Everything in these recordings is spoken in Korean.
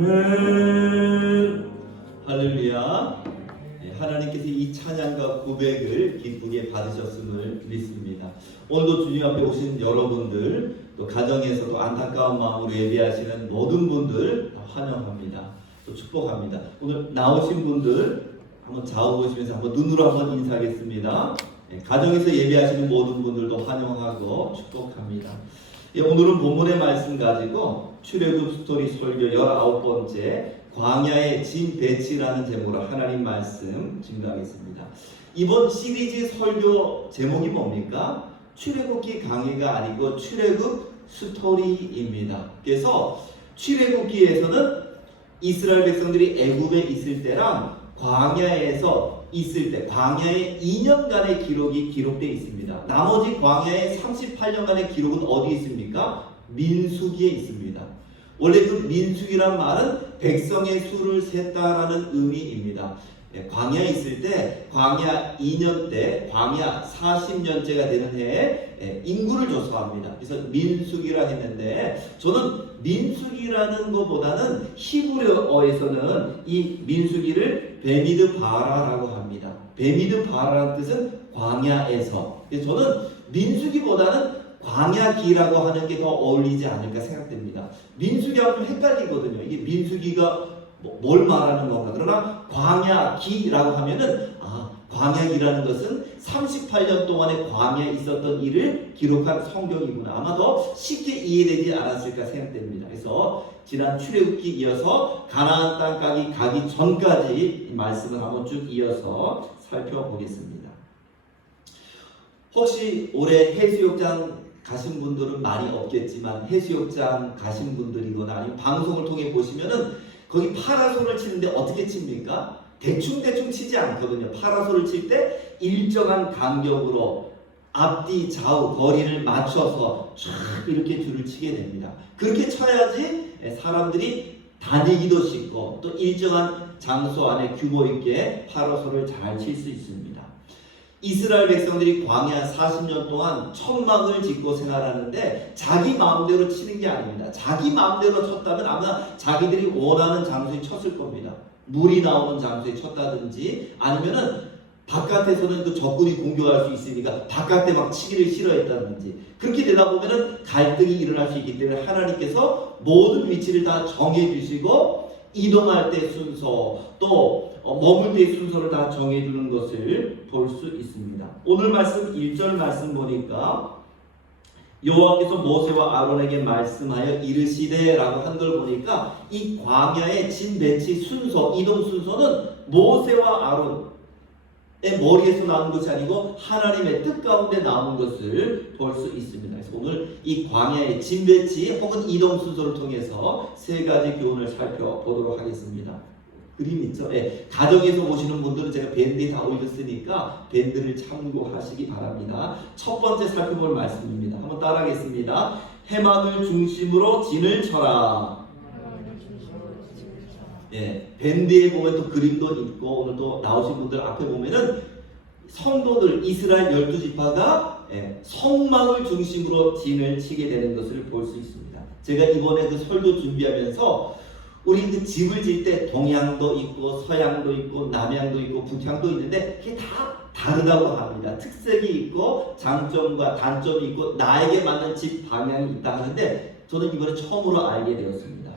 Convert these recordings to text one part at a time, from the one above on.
아멘. 할렐루야. 하나님께서 이 찬양과 고백을 기쁘게 받으셨음을 믿습니다. 오늘도 주님 앞에 오신 여러분들, 또 가정에서 또 안타까운 마음으로 예배하시는 모든 분들 환영합니다. 또 축복합니다. 오늘 나오신 분들 한번 좌우 보시면서 한번 눈으로 한번 인사하겠습니다. 가정에서 예배하시는 모든 분들도 환영하고 축복합니다. 오늘은 본문의 말씀 가지고 출애굽 스토리 설교 19번째 광야의 진 배치라는 제목으로 하나님 말씀 증거하겠습니다. 이번 시리즈 설교 제목이 뭡니까? 출애굽기 강해가 아니고 출애굽 스토리입니다. 그래서 출애굽기에서는 이스라엘 백성들이 애굽에 있을 때랑 광야에서 있을 때 광야의 2년간의 기록이 기록되어 있습니다. 나머지 광야의 38년간의 기록은 어디 있습니까? 민수기에 있습니다. 원래 그 민수기란 말은 백성의 수를 셌다라는 의미입니다. 광야에 있을 때 광야 2년 때 광야 40년째가 되는 해에 인구를 조사합니다. 그래서 민수기라 했는데 저는 민수기라는 것보다는 히브리어에서는 이 민수기를 베미드 바라라고 합니다. 베미드 바라라는 뜻은 광야에서. 그래서 저는 민수기보다는 광야기라고 하는 게 더 어울리지 않을까 생각됩니다. 민수기하고 좀 헷갈리거든요. 이게 민수기가 뭘 말하는 건가? 그러나 광야기라고 하면은 광야기라는 것은 38년 동안의 광야에 있었던 일을 기록한 성경이구나. 아마 더 쉽게 이해되지 않았을까 생각됩니다. 그래서 지난 출애굽기 이어서 가나안 땅 가기 전까지 말씀을 한번 쭉 이어서 살펴보겠습니다. 혹시 올해 해수욕장 가신 분들은 많이 없겠지만 해수욕장 가신 분들이거나 아니면 방송을 통해 보시면은 거기 파라솔을 치는데 어떻게 칩니까? 대충 치지 않거든요. 파라솔을 칠 때 일정한 간격으로 앞뒤 좌우 거리를 맞춰서 쫙 이렇게 줄을 치게 됩니다. 그렇게 쳐야지 사람들이 다니기도 쉽고 또 일정한 장소 안에 규모 있게 파라솔을 잘 칠 수 있습니다. 이스라엘 백성들이 광야 40년 동안 천막을 짓고 생활하는데 자기 마음대로 치는 게 아닙니다. 자기 마음대로 쳤다면 아마 자기들이 원하는 장소에 쳤을 겁니다. 물이 나오는 장소에 쳤다든지 아니면은 바깥에서는 그 적군이 공격할 수 있으니까 바깥에 막 치기를 싫어했다든지 그렇게 되다 보면은 갈등이 일어날 수 있기 때문에 하나님께서 모든 위치를 다 정해 주시고 이동할 때 순서 또 머물 때의 순서를 다 정해주는 것을 볼 수 있습니다. 오늘 말씀 1절 말씀 보니까 여호와께서 모세와 아론에게 말씀하여 이르시되 라고 한 걸 보니까 이 광야의 진 배치 순서 이동 순서는 모세와 아론의 머리에서 나온 것이 아니고 하나님의 뜻 가운데 나온 것을 볼 수 있습니다. 그래서 오늘 이 광야의 진 배치 혹은 이동 순서를 통해서 세 가지 교훈을 살펴보도록 하겠습니다. 그림 있죠? 가정에서 보시는 분들은 제가 밴드에 다 올렸으니까 밴드를 참고하시기 바랍니다. 첫 번째 살펴볼 말씀입니다. 한번 따라하겠습니다. 해막을 중심으로 진을 쳐라. 밴드에 보면 또 그림도 있고 오늘 또 나오신 분들 앞에 보면은 성도들 이스라엘 12지파가 성막을 중심으로 진을 치게 되는 것을 볼 수 있습니다. 제가 이번에 그 설교 준비하면서 우리 그 집을 지을 때 동향도 있고 서향도 있고 남향도 있고 북향도 있는데 그게 다 다르다고 합니다. 특색이 있고 장점과 단점이 있고 나에게 맞는 집 방향이 있다 하는데 저는 이번에 처음으로 알게 되었습니다.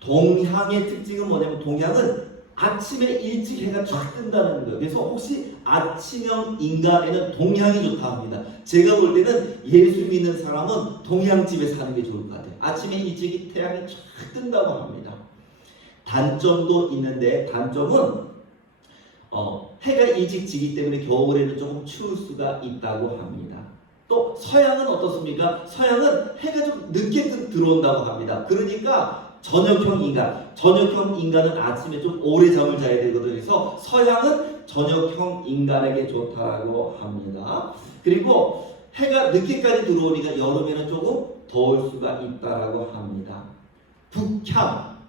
동향의 특징은 뭐냐면 동향은 아침에 일찍 해가 쫙 뜬다는 거예요. 그래서 혹시 아침형 인간에는 동향이 좋다 합니다. 제가 볼 때는 예수 믿는 사람은 동향집에 사는 게 좋을 것 같아요. 아침에 일찍 태양이 쫙 뜬다고 합니다. 단점도 있는데 단점은 해가 일찍 지기 때문에 겨울에는 조금 추울 수가 있다고 합니다. 또 서양은 어떻습니까? 서양은 해가 좀 늦게 들어온다고 합니다. 그러니까 저녁형 인간은 아침에 좀 오래 잠을 자야 되거든요. 그래서 서양은 저녁형 인간에게 좋다라고 합니다. 그리고 해가 늦게까지 들어오니까 여름에는 조금 더울 수가 있다라고 합니다.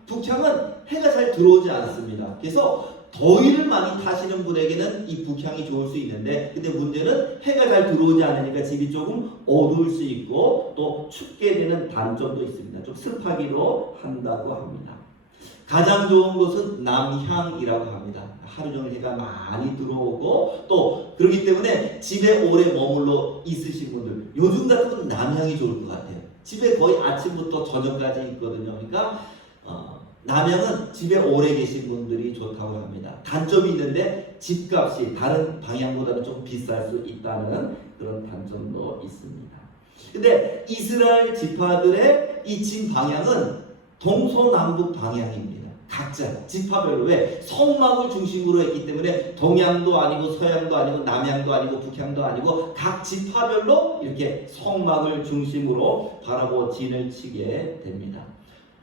북향은 해가 잘 들어오지 않습니다. 그래서 더위를 많이 타시는 분에게는 이 북향이 좋을 수 있는데 근데 문제는 해가 잘 들어오지 않으니까 집이 조금 어두울 수 있고 또 춥게 되는 단점도 있습니다. 좀 습하기도 한다고 합니다. 가장 좋은 곳은 남향이라고 합니다. 하루 종일 해가 많이 들어오고 또 그렇기 때문에 집에 오래 머물러 있으신 분들 요즘 같은 건 남향이 좋을 것 같아요. 집에 거의 아침부터 저녁까지 있거든요. 그러니까 남향은 집에 오래 계신 분들이 좋다고 합니다. 단점이 있는데 집값이 다른 방향보다는 좀 비쌀 수 있다는 그런 단점도 있습니다. 근데 이스라엘 지파들의 이 진 방향은 동서남북 방향입니다. 각자 지파별로 왜 성막을 중심으로 했기 때문에 동양도 아니고 서양도 아니고 남양도 아니고 북향도 아니고 각 지파별로 이렇게 성막을 중심으로 바라보 진을 치게 됩니다.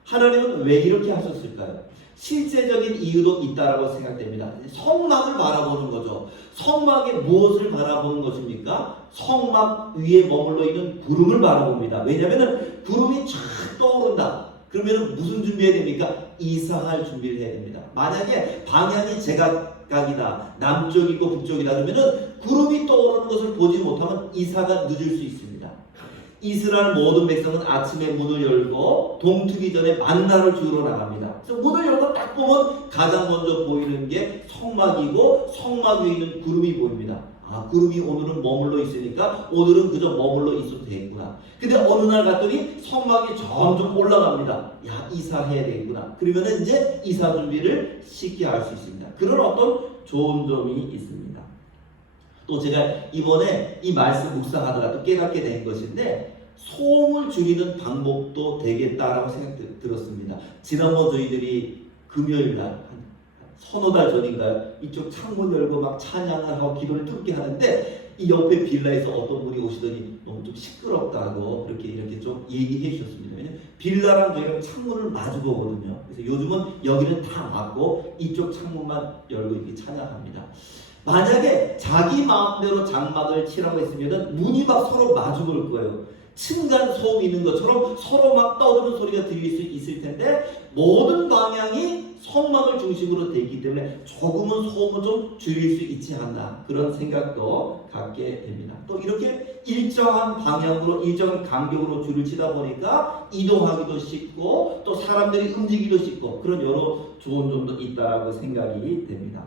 하나님은 왜 이렇게 하셨을까요? 실제적인 이유도 있다라고 생각됩니다. 성막을 바라보는 거죠. 성막에 무엇을 바라보는 것입니까? 성막 위에 머물러 있는 구름을 바라봅니다. 왜냐하면 구름이 쫙 떠오른다. 그러면 무슨 준비해야 됩니까? 이사할 준비를 해야 됩니다. 만약에 방향이 제각각이다, 남쪽이고 북쪽이다 그러면은 구름이 떠오르는 것을 보지 못하면 이사가 늦을 수 있습니다. 이스라엘 모든 백성은 아침에 문을 열고 동트기 전에 만나를 주우러 나갑니다. 그래서 문을 열고 딱 보면 가장 먼저 보이는 게 성막이고 성막 위에 있는 구름이 보입니다. 아, 구름이 오늘은 머물러 있으니까 오늘은 그저 머물러 있어도 되겠구나. 근데 어느 날 갔더니 성막이 점점 올라갑니다. 야, 이사해야 되겠구나. 그러면 이제 이사 준비를 쉽게 할 수 있습니다. 그런 어떤 좋은 점이 있습니다. 또 제가 이번에 이 말씀 묵상하다가 또 깨닫게 된 것인데 소음을 줄이는 방법도 되겠다라고 생각 들었습니다. 지난번 저희들이 금요일날 한 서너 달 전인가요? 이쪽 창문 열고 막 찬양을 하고 기도를 뜨겁게 하는데 이 옆에 빌라에서 어떤 분이 오시더니 너무 좀 시끄럽다고 이렇게 좀 얘기해 주셨습니다. 왜냐면 빌라랑 저희가 창문을 마주 보거든요. 그래서 요즘은 여기는 다 막고 이쪽 창문만 열고 이렇게 찬양합니다. 만약에 자기 마음대로 장막을 치라고 했으면 문이 막 서로 마주 볼 거예요. 층간 소음이 있는 것처럼 서로 막 떠드는 소리가 들릴 수 있을 텐데 모든 방향이 성막을 중심으로 되어 있기 때문에 조금은 소음을 좀 줄일 수 있지 않나 그런 생각도 갖게 됩니다. 또 이렇게 일정한 방향으로 일정한 간격으로 줄을 치다 보니까 이동하기도 쉽고 또 사람들이 움직이기도 쉽고 그런 여러 좋은 점도 있다고 생각이 됩니다.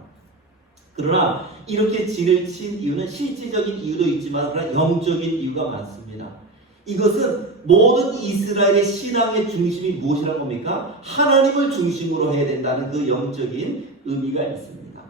그러나 이렇게 진을 친 이유는 실질적인 이유도 있지만 그러나 영적인 이유가 많습니다. 이것은 모든 이스라엘의 신앙의 중심이 무엇이라는 겁니까? 하나님을 중심으로 해야 된다는 그 영적인 의미가 있습니다.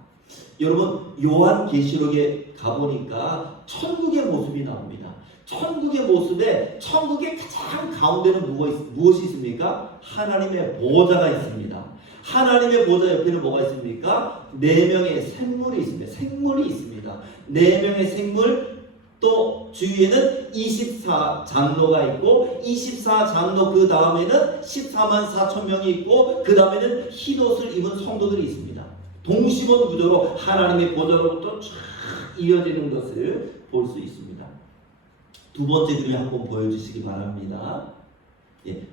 여러분 요한계시록에 가보니까 천국의 모습이 나옵니다. 천국의 모습에 천국의 가장 가운데는 무엇이 있습니까? 하나님의 보좌가 있습니다. 하나님의 보좌 옆에는 뭐가 있습니까? 4명의 생물이 있습니다. 생물이 있습니다. 4명의 생물 또 주위에는 24장로가 있고 24장로 그 다음에는 14만 4천 명이 있고 그 다음에는 흰옷을 입은 성도들이 있습니다. 동심원 구조로 하나님의 보좌로부터 쫙 이어지는 것을 볼 수 있습니다. 두 번째 그림을 한번 보여주시기 바랍니다.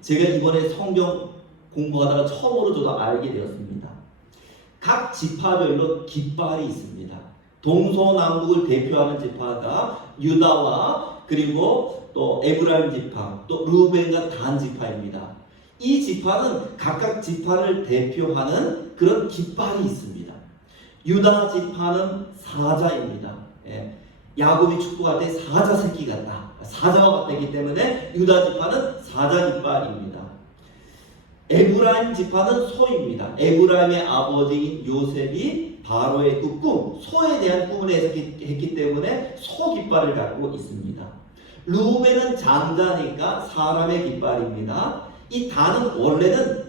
제가 이번에 성경 공부하다가 처음으로 저도 알게 되었습니다. 각 지파별로 깃발이 있습니다. 동서남북을 대표하는 지파가 유다와 그리고 또 에브라임 지파, 또 르우벤과 단 지파입니다. 이 지파는 각각 지파를 대표하는 그런 깃발이 있습니다. 유다 지파는 사자입니다. 야곱이 축구할 때 사자 새끼 같다. 사자와 같았기 때문에 유다 지파는 사자 깃발입니다. 에브라임 지파는 소입니다. 에브라임의 아버지인 요셉이 바로의 그 꿈, 소에 대한 꿈을 해석했기 때문에 소 깃발을 갖고 있습니다. 르우벤은 장자니까 사람의 깃발입니다. 이 단은 원래는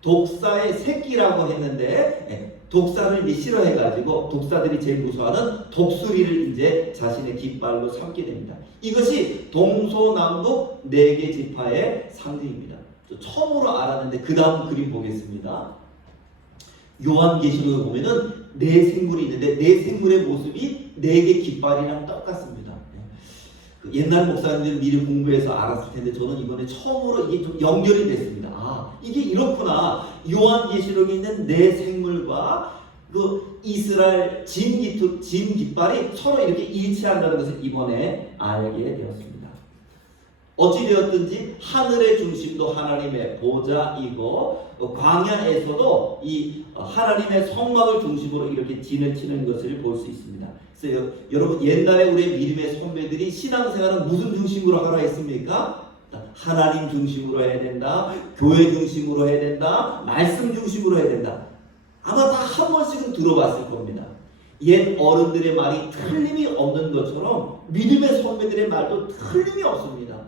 독사의 새끼라고 했는데 독사를 싫어해가지고 독사들이 제일 무서워하는 독수리를 이제 자신의 깃발로 삼게 됩니다. 이것이 동서남북 4개 지파의 상징입니다. 처음으로 알았는데 그 다음 그림 보겠습니다. 요한계시록에 보면은 4생물이 있는데 4생물의 모습이 4개 깃발이랑 똑같습니다. 옛날 목사님들 미리 공부해서 알았을 텐데 저는 이번에 처음으로 이게 좀 연결이 됐습니다. 아, 이게 이렇구나. 요한계시록에 있는 4생물과 그 이스라엘 진 깃발이 서로 이렇게 일치한다는 것을 이번에 알게 되었습니다. 어찌 되었든지 하늘의 중심도 하나님의 보좌이고 광야에서도 이 하나님의 성막을 중심으로 이렇게 진을 치는 것을 볼 수 있습니다. 그래서 여러분 옛날에 우리의 믿음의 선배들이 신앙생활은 무슨 중심으로 하라 했습니까? 하나님 중심으로 해야 된다. 교회 중심으로 해야 된다. 말씀 중심으로 해야 된다. 아마 다 한 번씩은 들어봤을 겁니다. 옛 어른들의 말이 틀림이 없는 것처럼 믿음의 선배들의 말도 틀림이 없습니다.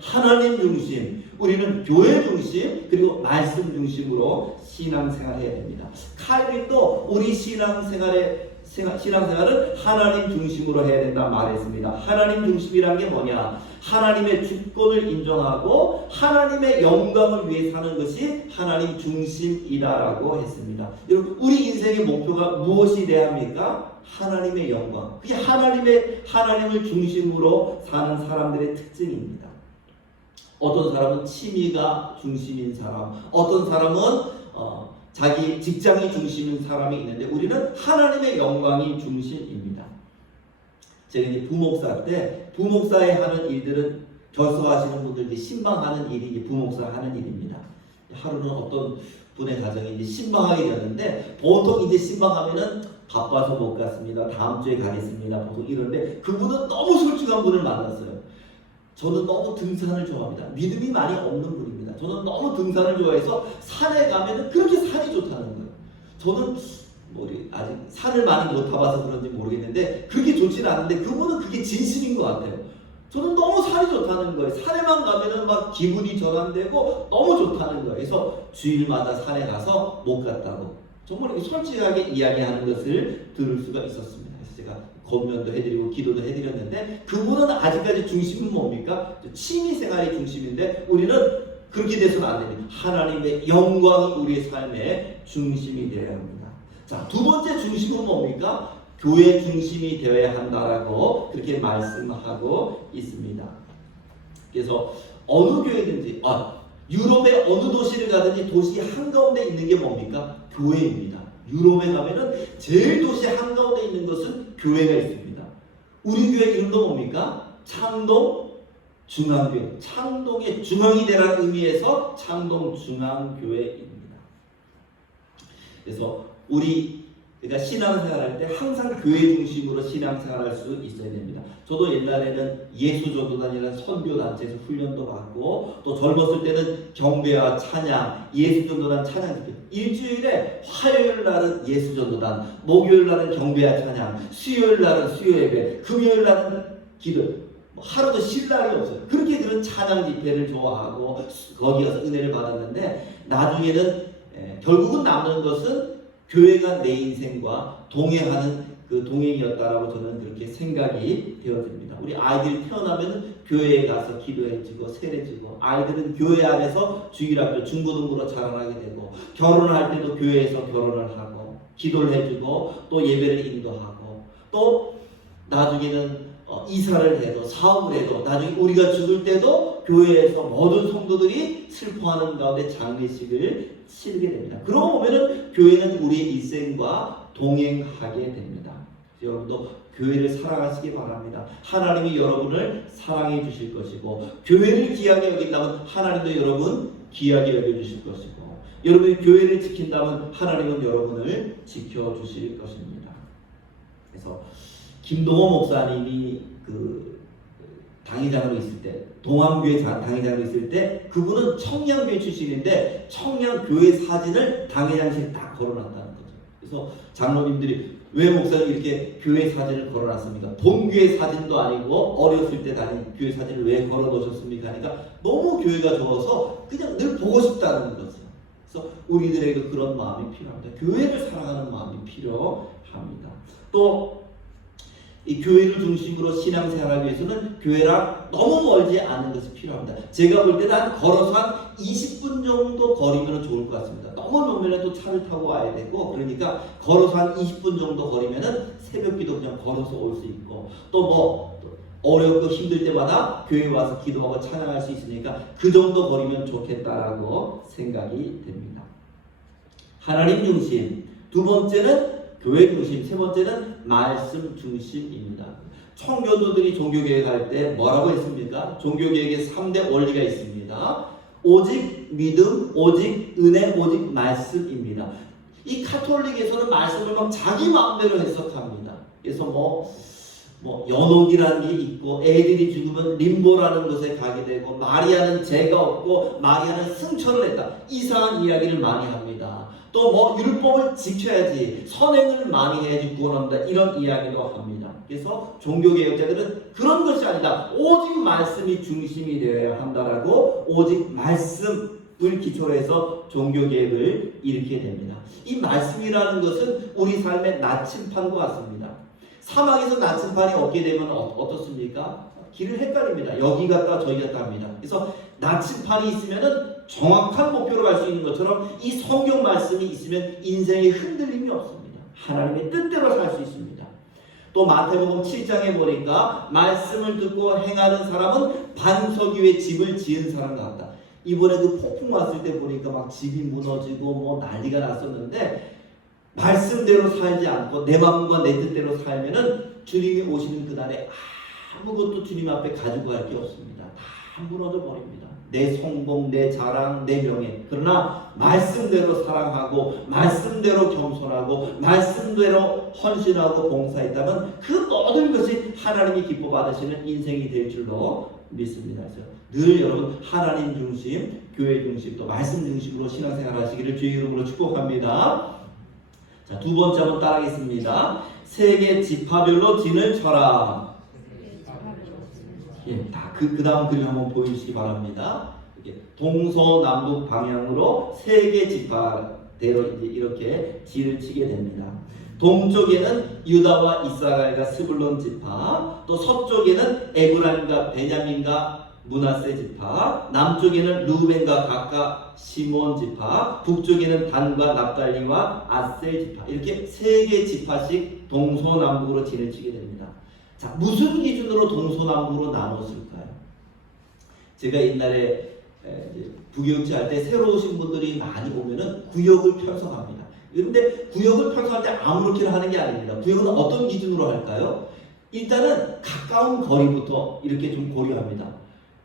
하나님 중심, 우리는 교회 중심, 그리고 말씀 중심으로 신앙생활해야 됩니다. 칼빈도 우리 신앙생활은 하나님 중심으로 해야 된다 말했습니다. 하나님 중심이란 게 뭐냐? 하나님의 주권을 인정하고 하나님의 영광을 위해 사는 것이 하나님 중심이다라고 했습니다. 여러분, 우리 인생의 목표가 무엇이 돼야 합니까? 하나님의 영광. 그게 하나님을 중심으로 사는 사람들의 특징입니다. 어떤 사람은 취미가 중심인 사람, 어떤 사람은 자기 직장이 중심인 사람이 있는데 우리는 하나님의 영광이 중심입니다. 제가 이제 부목사 때 부목사에 하는 일들은 결석하시는 분들이 신방하는 일이 부목사 하는 일입니다. 하루는 어떤 분의 가정이 이제 신방하게 되었는데 보통 이제 신방하면은 바빠서 못 갔습니다. 다음 주에 가겠습니다. 보통 이런데 그분은 너무 솔직한 분을 만났어요. 저는 너무 등산을 좋아합니다. 믿음이 많이 없는 분입니다. 저는 너무 등산을 좋아해서 산에 가면은 그렇게 산이 좋다는 거예요. 저는 아직 산을 많이 못 타봐서 그런지 모르겠는데 그렇게 좋지는 않은데 그분은 그게 진심인 것 같아요. 저는 너무 산이 좋다는 거예요. 산에만 가면은 막 기분이 전환되고 너무 좋다는 거예요. 그래서 주일마다 산에 가서 못 갔다고 정말 이렇게 솔직하게 이야기하는 것을 들을 수가 있었습니다. 그래서 제가 권면도 해드리고 기도도 해드렸는데 그분은 아직까지 중심은 뭡니까? 취미생활이 중심인데 우리는 그렇게 돼서는 안 됩니다. 하나님의 영광이 우리의 삶의 중심이 되어야 합니다. 자, 두 번째 중심은 뭡니까? 교회 중심이 되어야 한다라고 그렇게 말씀하고 있습니다. 그래서 어느 교회든지 유럽의 어느 도시를 가든지 도시 한가운데 있는 게 뭡니까? 교회입니다. 유럽에 가면은 제일 도시 한가운데 있는 것은 교회가 있습니다. 우리 교회 이름도 뭡니까? 창동 중앙교회. 창동의 중앙이 되라는 의미에서 창동 중앙교회입니다. 그래서 그러니까 신앙생활할 때 항상 교회 중심으로 신앙생활할 수 있어야 됩니다. 저도 옛날에는 예수전도단이라는 선교단체에서 훈련도 받고 또 젊었을 때는 경배와 찬양, 예수전도단 찬양 집회 일주일에 화요일 날은 예수전도단, 목요일 날은 경배와 찬양, 수요일 날은 수요예배, 금요일 날은 기도 하루도 쉴 날이 없어요. 그렇게 그런 찬양 집회를 좋아하고 거기 가서 은혜를 받았는데 나중에는 결국은 남는 것은 교회가 내 인생과 동행하는 그 동행이었다라고 저는 그렇게 생각이 되어집니다. 우리 아이들이 태어나면 교회에 가서 기도해주고 세례주고 아이들은 교회 안에서 주일학교 중고등부로 자라나게 되고 결혼할 때도 교회에서 결혼을 하고 기도를 해주고 또 예배를 인도하고 또 나중에는 이사를 해도 사업을 해도 나중에 우리가 죽을 때도 교회에서 모든 성도들이 슬퍼하는 가운데 장례식을 치르게 됩니다. 그러고 보면은 교회는 우리의 일생과 동행하게 됩니다. 여러분도 교회를 사랑하시기 바랍니다. 하나님이 여러분을 사랑해 주실 것이고 교회를 귀하게 여긴다면 하나님도 여러분 귀하게 여겨주실 것이고 여러분이 교회를 지킨다면 하나님은 여러분을 지켜주실 것입니다. 그래서 김동호 목사님이 그 당회장으로 있을 때 동암교회 당회장으로 있을 때 그분은 청량교회 출신인데 청량교회 사진을 당회장실에 딱 걸어놨다는 거죠. 그래서 장로님들이 왜 목사님 이렇게 교회 사진을 걸어놨습니까? 본교회 사진도 아니고 어렸을 때 다닌 교회 사진을 왜 걸어놓으셨습니까? 하니까 너무 교회가 좋아서 그냥 늘 보고 싶다는 거죠. 그래서 우리들에게 그런 마음이 필요합니다. 교회를 사랑하는 마음이 필요합니다. 또 이 교회를 중심으로 신앙생활하기 위해서는 교회랑 너무 멀지 않은 것이 필요합니다. 제가 볼 때는 걸어서 한 20분 정도 거리면 좋을 것 같습니다. 너무 멀면 또 차를 타고 와야 되고 그러니까 걸어서 한 20분 정도 거리면은 새벽기도 그냥 걸어서 올 수 있고 또 어렵고 힘들 때마다 교회 와서 기도하고 찬양할 수 있으니까 그 정도 거리면 좋겠다라고 생각이 됩니다. 하나님 중심. 두 번째는 교회 중심, 세 번째는 말씀 중심입니다. 청교도들이 종교개혁할 때 뭐라고 했습니까? 종교개혁의 3대 원리가 있습니다. 오직 믿음, 오직 은혜, 오직 말씀입니다. 이 카톨릭에서는 말씀을 막 자기 마음대로 해석합니다. 그래서 뭐 연옥이라는 게 있고, 애들이 죽으면 림보라는 곳에 가게 되고, 마리아는 죄가 없고 마리아는 승천을 했다, 이상한 이야기를 많이 합니다. 또 뭐 율법을 지켜야지, 선행을 많이 해야지 구원합니다, 이런 이야기도 합니다. 그래서 종교개혁자들은 그런 것이 아니다, 오직 말씀이 중심이 되어야 한다라고 오직 말씀을 기초로 해서 종교개혁을 일으키게 됩니다. 이 말씀이라는 것은 우리 삶의 나침판과 같습니다. 사막에서 나침판이 없게 되면 어떻습니까? 길을 헷갈립니다. 여기 갔다 저기 갔다 합니다. 그래서 나침판이 있으면은 정확한 목표로 갈 수 있는 것처럼 이 성경 말씀이 있으면 인생에 흔들림이 없습니다. 하나님의 뜻대로 살 수 있습니다. 또 마태복음 7장에 보니까 말씀을 듣고 행하는 사람은 반석 위에 집을 지은 사람 같다. 이번에 그 폭풍 왔을 때 보니까 막 집이 무너지고 뭐 난리가 났었는데, 말씀대로 살지 않고 내 마음과 내 뜻대로 살면은 주님이 오시는 그날에 아무것도 주님 앞에 가지고 갈 게 없습니다. 다 무너져 버립니다. 내 성공, 내 자랑, 내 명예. 그러나 말씀대로 사랑하고 말씀대로 겸손하고 말씀대로 헌신하고 봉사했다면 그 모든 것이 하나님이 기뻐 받으시는 인생이 될 줄로 믿습니다. 그래서 늘 여러분 하나님 중심, 교회 중심, 또 말씀 중심으로 신앙생활 하시기를 주의 이름으로 축복합니다. 자, 두 번째 한번 따라하겠습니다. 세계 지파별로 진을 쳐라. 예, 그 다음 그림 한번 보여주시기 바랍니다. 동서남북 방향으로 세계 지파대로 이렇게 진을 치게 됩니다. 동쪽에는 유다와 이스라엘과 스불론 지파, 또 서쪽에는 에브라임과 베냐민과 므낫세 지파, 남쪽에는 루벤과 각각 시몬 지파, 북쪽에는 단과 납달리와 아셀 지파, 이렇게 세 개 지파씩 동서남북으로 진을 치게 됩니다. 자, 무슨 기준으로 동서남북으로 나눴을까요? 제가 옛날에 부교육지 할 때 새로 오신 분들이 많이 오면은 구역을 편성합니다. 그런데 구역을 편성할 때 아무렇게나 하는 게 아닙니다. 구역은 어떤 기준으로 할까요? 일단은 가까운 거리부터 이렇게 좀 고려합니다.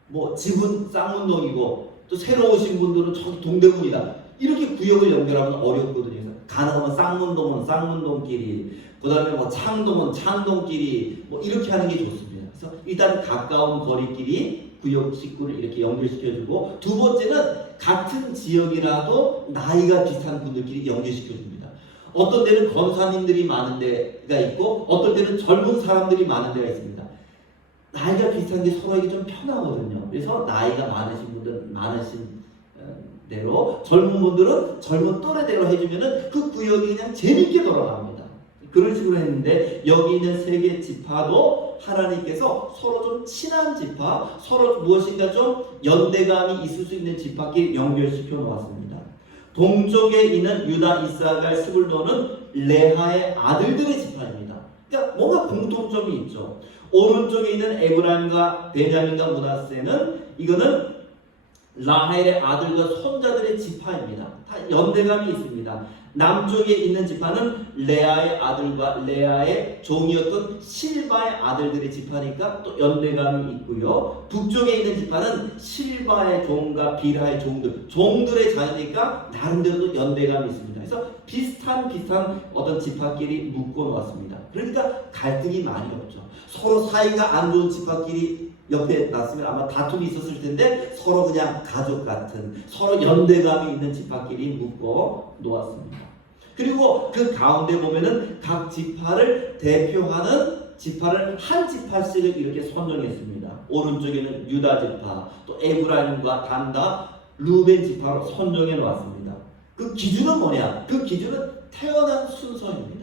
뭐 집은 쌍문동이고 또 새로 오신 분들은 저기 동대문이다, 이렇게 구역을 연결하면 어렵거든요. 그래서 가능하면 쌍문동은 쌍문동끼리, 그 다음에 뭐 창동은 창동끼리, 뭐 이렇게 하는 게 좋습니다. 그래서 일단 가까운 거리끼리 구역 식구를 이렇게 연결시켜주고, 두 번째는 같은 지역이라도 나이가 비슷한 분들끼리 연결시켜줍니다. 어떤 데는 권사님들이 많은 데가 있고 어떤 때는 젊은 사람들이 많은 데가 있습니다. 나이가 비슷한 게 서로에게 좀 편하거든요. 그래서 나이가 많으신 분들 많으신 대로, 젊은 분들은 젊은 또래대로 해주면은 그 구역이 그냥 재밌게 돌아갑니다. 그런 식으로 했는데, 여기 있는 세 개 지파도 하나님께서 서로 좀 친한 지파, 서로 무엇인가 좀 연대감이 있을 수 있는 지파끼리 연결시켜 놓았습니다. 동쪽에 있는 유다, 이사갈, 스불론은 레하의 아들들의 지파입니다. 그러니까 뭔가 공통점이 있죠. 오른쪽에 있는 에브라임과 베냐민과 므낫세는 이거는 라헬의 아들과 손자들의 지파입니다. 다 연대감이 있습니다. 남쪽에 있는 지파는 레아의 아들과 레아의 종이었던 실바의 아들들의 지파니까 또 연대감이 있고요. 북쪽에 있는 지파는 실바의 종과 비라의 종들의 자녀니까 나름대로 또 연대감이 있습니다. 그래서 비슷한 어떤 지파끼리 묶어 놓았습니다. 그러니까 갈등이 많이 없죠. 서로 사이가 안 좋은 지파끼리 옆에 놨으면 아마 다툼이 있었을 텐데, 서로 그냥 가족 같은, 서로 연대감이 있는 지파끼리 묶어 놓았습니다. 그리고 그 가운데 보면은 각 지파를 대표하는 지파를 한 지파씩을 이렇게 선정했습니다. 오른쪽에는 유다 지파, 또 에브라임과 단다, 루벤 지파로 선정해 놓았습니다. 그 기준은 뭐냐? 그 기준은 태어난 순서입니다.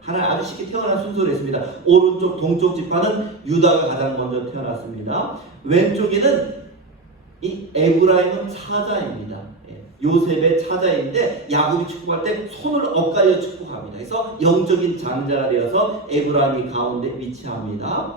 하나님 아주 쉽게 태어난 순서로 했습니다. 오른쪽 동쪽 지파는 유다가 가장 먼저 태어났습니다. 왼쪽에는 이 에브라임은 차자입니다. 요셉의 차자인데 야곱이 축복할 때 손을 엇갈려 축복합니다. 그래서 영적인 장자가 되어서 에브라임이 가운데 위치합니다.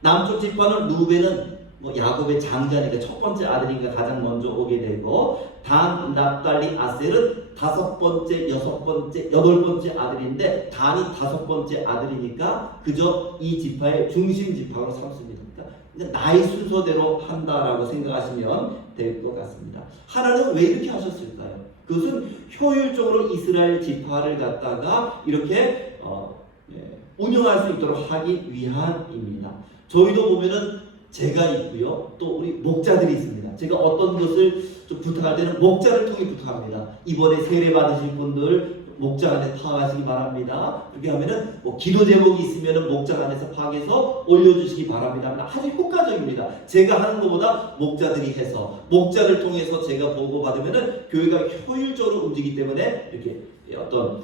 남쪽 지파는 루벤은 뭐 야곱의 장자니까 첫 번째 아들이니까 가장 먼저 오게 되고, 단, 납달리, 아셀은 다섯 번째, 여섯 번째, 여덟 번째 아들인데 단이 다섯 번째 아들이니까 그저 이 지파의 중심 지파로 삼습니다. 그러니까 나의 순서대로 한다라고 생각하시면 될 것 같습니다. 하나님은 왜 이렇게 하셨을까요? 그것은 효율적으로 이스라엘 지파를 갖다가 이렇게 운영할 수 있도록 하기 위함입니다. 저희도 보면은 제가 있고요, 또 우리 목자들이 있습니다. 제가 어떤 것을 좀 부탁할 때는 목자를 통해 부탁합니다. 이번에 세례 받으실 분들 목자 안에 파악하시기 바랍니다. 그렇게 하면은 뭐 기도 제목이 있으면은 목자 안에서 파악해서 올려주시기 바랍니다. 아주 효과적입니다. 제가 하는 것보다 목자들이 해서, 목자를 통해서 제가 보고 받으면은 교회가 효율적으로 움직이기 때문에 이렇게 어떤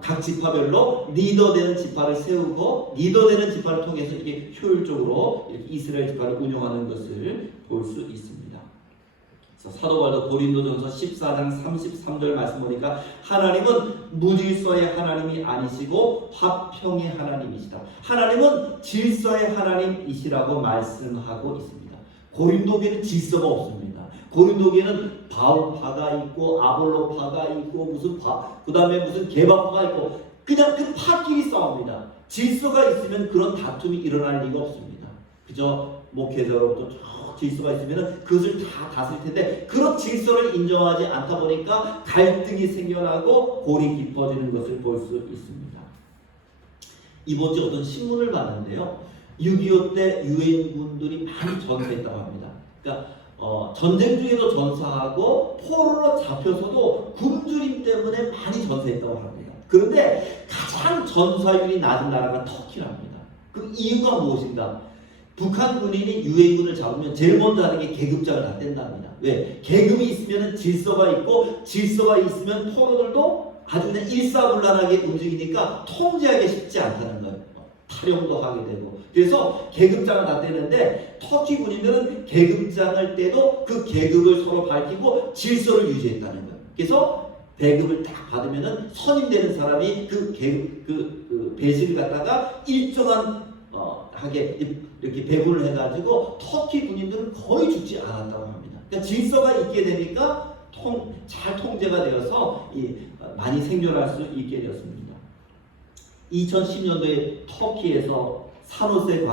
각 지파별로 리더되는 지파를 세우고, 리더되는 지파를 통해서 이렇게 효율적으로 이렇게 이스라엘 지파를 운영하는 것을 볼 수 있습니다. 사도 바울도 고린도전서 14장 33절 말씀 보니까 하나님은 무질서의 하나님이 아니시고 화평의 하나님이시다. 하나님은 질서의 하나님이시라고 말씀하고 있습니다. 고린도교회는 질서가 없습니다. 고린도교회는 바울파가 있고 아볼로파가 있고 무슨 그 다음에 무슨 개바파가 있고 그냥 그 파끼리 싸웁니다. 질서가 있으면 그런 다툼이 일어날 리가 없습니다. 그저 목회자로부터 질서가 있으면 그것을 다 다스릴 텐데 그런 질서를 인정하지 않다 보니까 갈등이 생겨나고 골이 깊어지는 것을 볼 수 있습니다. 이번 주에 어떤 신문을 봤는데요, 6.25 때 유엔군들이 많이 전사했다고 합니다. 그러니까 전쟁 중에도 전사하고 포로로 잡혀서도 굶주림 때문에 많이 전사했다고 합니다. 그런데 가장 전사율이 낮은 나라가 터키랍니다. 그 이유가 무엇인가? 북한 군인이 유엔군을 잡으면 제일 먼저 하는 게 계급장을 다 뗀답니다. 왜? 계급이 있으면 질서가 있고, 질서가 있으면 포로들도 아주 그냥 일사불란하게 움직이니까 통제하기 쉽지 않다는 거예요. 탈영도 하게 되고. 그래서 계급장을 다 떼는데 터키 군인들은 계급장을 떼도 그 계급을 서로 밝히고 질서를 유지했다는 거예요. 그래서 배급을 딱 받으면은 선임되는 사람이 그 계급, 그 배식을 갖다가 일정한 하게 이렇게 배분을 해가지고 터키 군인들은 거의 죽지 않았다고 합니다. 그러니까 질서가 있게 되니까 잘 통제가 되어서 많이 생존할 수 있게 되었습니다. 2010년도에 터키에서 산호세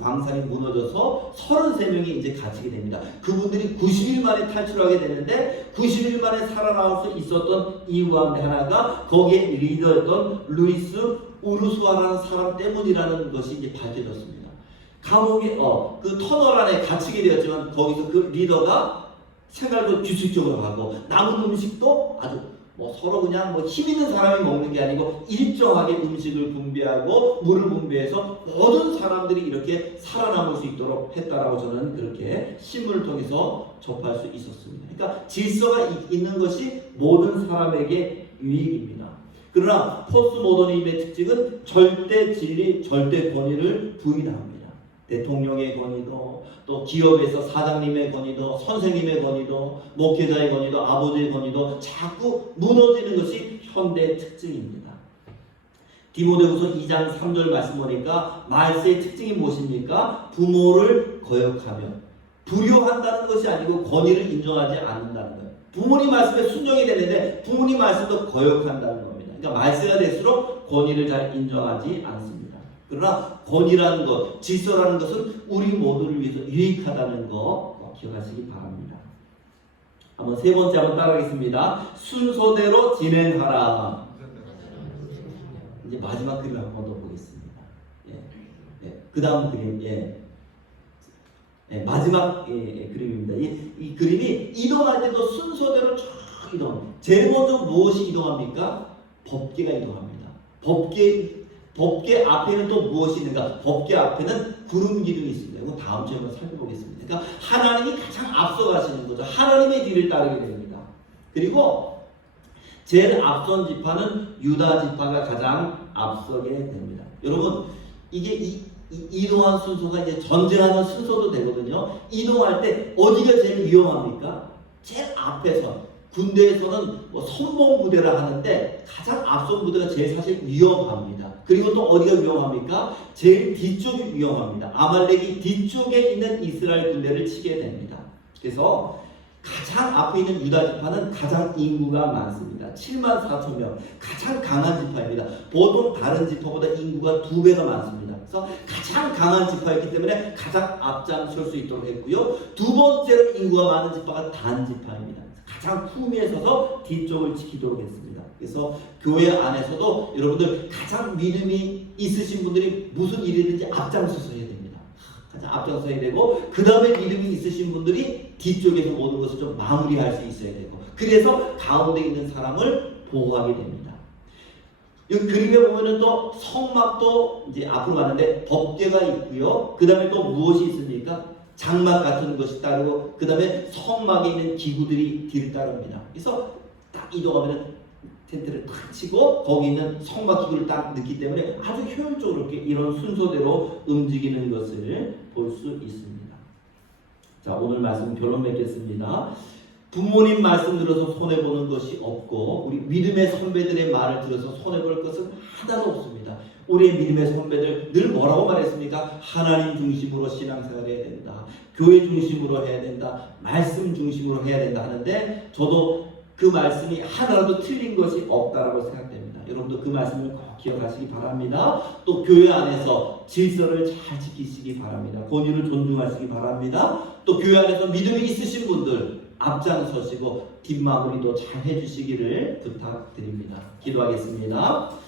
광산이 무너져서 33명이 이제 갇히게 됩니다. 그분들이 90일 만에 탈출하게 되는데 90일 만에 살아나올 수 있었던 이유 가운데 하나가 거기에 리더였던 루이스 우르수아라는 사람 때문이라는 것이 이제 밝혀졌습니다. 감옥에 그 터널 안에 갇히게 되었지만 거기서 그 리더가 생활도 규칙적으로 하고 남은 음식도 아주 서로 그냥 힘 있는 사람이 먹는 게 아니고 일정하게 음식을 분배하고 물을 분배해서 모든 사람들이 이렇게 살아남을 수 있도록 했다라고 저는 그렇게 신문을 통해서 접할 수 있었습니다. 그러니까 질서가 있는 것이 모든 사람에게 유익입니다. 그러나 포스모더니즘의 특징은 절대 진리, 절대 권위를 부인합니다. 대통령의 권위도, 또 기업에서 사장님의 권위도, 선생님의 권위도, 목회자의 권위도, 아버지의 권위도 자꾸 무너지는 것이 현대의 특징입니다. 디모데후서 2장 3절 말씀 보니까 말세의 특징이 무엇입니까? 부모를 거역하며, 불효한다는 것이 아니고 권위를 인정하지 않는다는 거예요. 부모님 말씀에 순종이 되는데 부모님 말씀도 거역한다는 겁니다. 그러니까 말세가 될수록 권위를 잘 인정하지 않습니다. 그러나 권위라는 것, 질서라는 것은 우리 모두를 위해서 유익하다는 거 기억하시기 바랍니다. 한번 세 번째 한번 따라하겠습니다. 순서대로 진행하라. 이제 마지막 그림 한번 더 보겠습니다. 그 다음 그림, 마지막 그림입니다. 이 그림이 이동할 때도 순서대로 쭉 이동. 제일 먼저 무엇이 이동합니까? 법계가 이동합니다. 법계 앞에는 또 무엇이 있는가? 법계 앞에는 구름 기둥이 있습니다. 이거 다음 주에 한번 살펴보겠습니다. 그러니까 하나님이 가장 앞서가시는 거죠. 하나님의 뒤를 따르게 됩니다. 그리고 제일 앞선 지파는 유다 지파가 가장 앞서게 됩니다. 여러분, 이게 이동한 순서가 이제 전쟁하는 순서도 되거든요. 이동할 때 어디가 제일 위험합니까? 제일 앞에서. 군대에서는 뭐 선봉 부대라 하는데 가장 앞선 부대가 제일 사실 위험합니다. 그리고 또 어디가 위험합니까? 제일 뒤쪽이 위험합니다. 아말렉이 뒤쪽에 있는 이스라엘 군대를 치게 됩니다. 그래서 가장 앞에 있는 유다 지파는 가장 인구가 많습니다. 7만 4천 명, 가장 강한 지파입니다. 보통 다른 지파보다 인구가 2배가 많습니다. 그래서 가장 강한 지파였기 때문에 가장 앞장설 수 있도록 했고요. 두 번째로 인구가 많은 지파가 단 지파입니다. 가장 후미에 서서 뒤쪽을 지키도록 했습니다. 그래서 교회 안에서도 여러분들 가장 믿음이 있으신 분들이 무슨 일이든지 앞장서서 해야 됩니다. 가장 앞장서야 되고, 그 다음에 믿음이 있으신 분들이 뒤쪽에서 모든 것을 좀 마무리할 수 있어야 되고, 그래서 가운데 있는 사람을 보호하게 됩니다. 이 그림에 보면은 또 성막도 이제 앞으로 가는데 덮개가 있고요. 그 다음에 또 무엇이 있습니까? 장막 같은 것이 따르고, 그 다음에 성막에 있는 기구들이 뒤를 따릅니다. 그래서 딱 이동하면은 텐트를 탁 치고 거기 있는 성막 기구를 딱 넣기 때문에 아주 효율적으로 이렇게 이런 순서대로 움직이는 것을 볼 수 있습니다. 자, 오늘 말씀 결론 맺겠습니다. 부모님 말씀 들어서 손해보는 것이 없고, 우리 믿음의 선배들의 말을 들어서 손해볼 것은 하나도 없습니다. 우리의 믿음의 선배들 늘 뭐라고 말했습니까? 하나님 중심으로 신앙생활을 해야 된다. 교회 중심으로 해야 된다. 말씀 중심으로 해야 된다 하는데, 저도 그 말씀이 하나라도 틀린 것이 없다라고 생각됩니다. 여러분도 그 말씀을 꼭 기억하시기 바랍니다. 또 교회 안에서 질서를 잘 지키시기 바랍니다. 권위를 존중하시기 바랍니다. 또 교회 안에서 믿음이 있으신 분들 앞장서시고 뒷마무리도 잘 해주시기를 부탁드립니다. 기도하겠습니다.